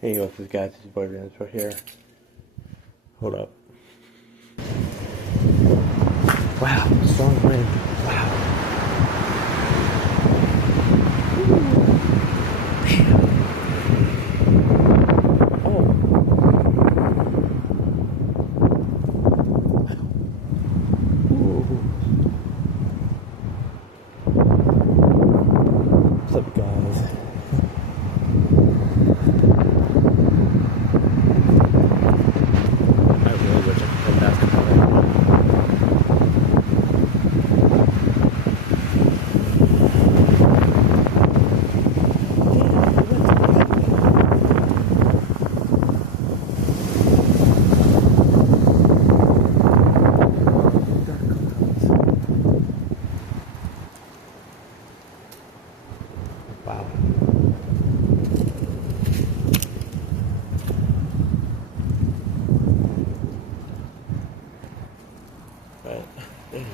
Hey, what's this guy? This is Boy Vince right here. Hold up. Wow, strong wind. Wow. Damn. Oh. Ooh. What's up, guys? I really wish I could play basketball right now. Wow. But, damn.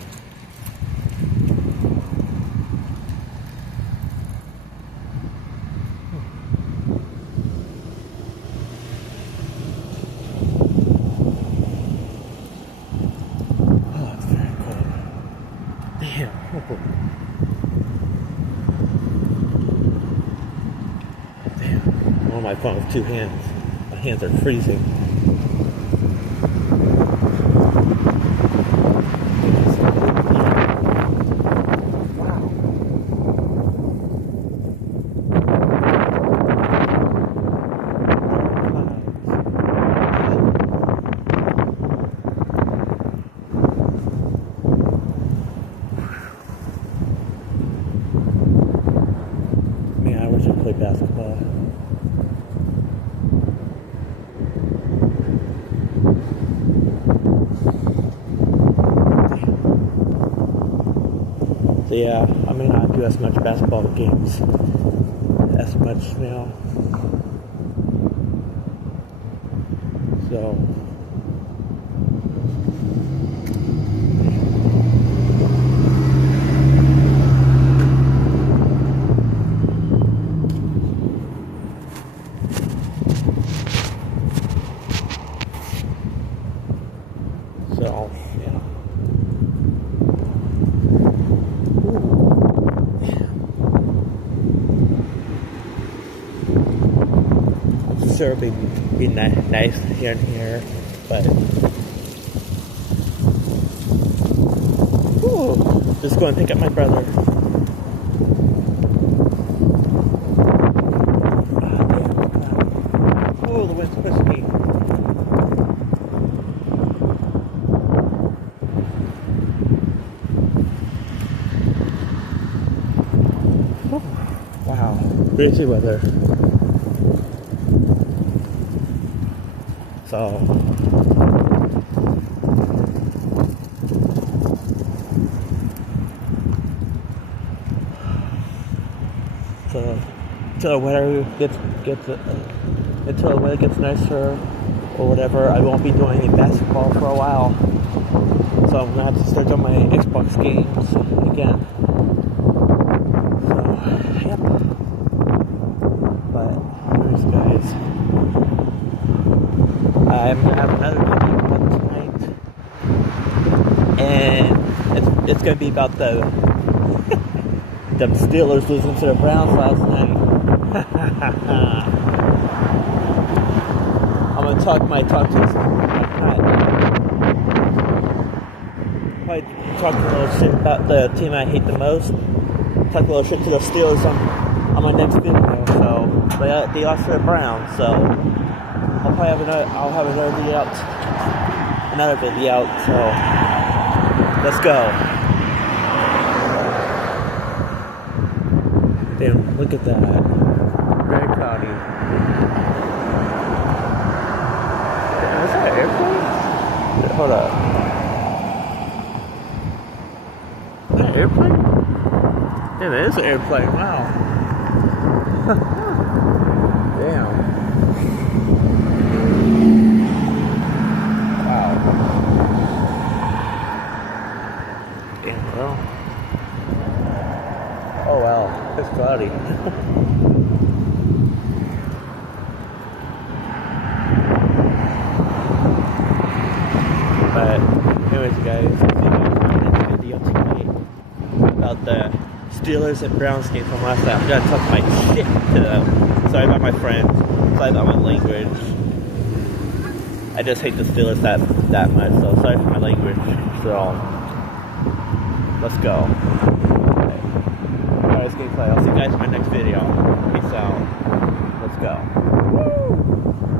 Oh, it's very cold. Damn. Damn. I'm on my phone with two hands. My hands are freezing. Man, I wish I played basketball. So yeah, I may not do as much basketball games as much now. So yeah. I'm sure it'd be nice here and here, but just go and pick up my brother. Oh, the wind's pushing me. Wow, crazy weather. So until the weather until the weather gets nicer or whatever, I won't be doing any basketball for a while. So I'm gonna have to start doing my Xbox games again. So yep. But anyways, guys, I'm gonna have another video tonight, and it's gonna be about the Steelers losing to the Browns last night. I'm gonna talk to a little shit about the team I hate the most. Talk a little shit to the Steelers on my next video. So they lost to the Browns, so I'll have another video out. So let's go. Damn, look at that. Very cloudy. Damn, is that an airplane? Hold up. Is that an airplane? Yeah, that is an airplane. Wow. Damn. Wow. Damn, well. Oh, wow. It's cloudy. about the Steelers and Browns game from last night. I'm gonna talk my shit to them. Sorry about my friends. Sorry about my language. I just hate the Steelers that much, so sorry for my language. So, let's go. Alright, it's gameplay. I'll see you guys in my next video. Peace out. Let's go. Woo!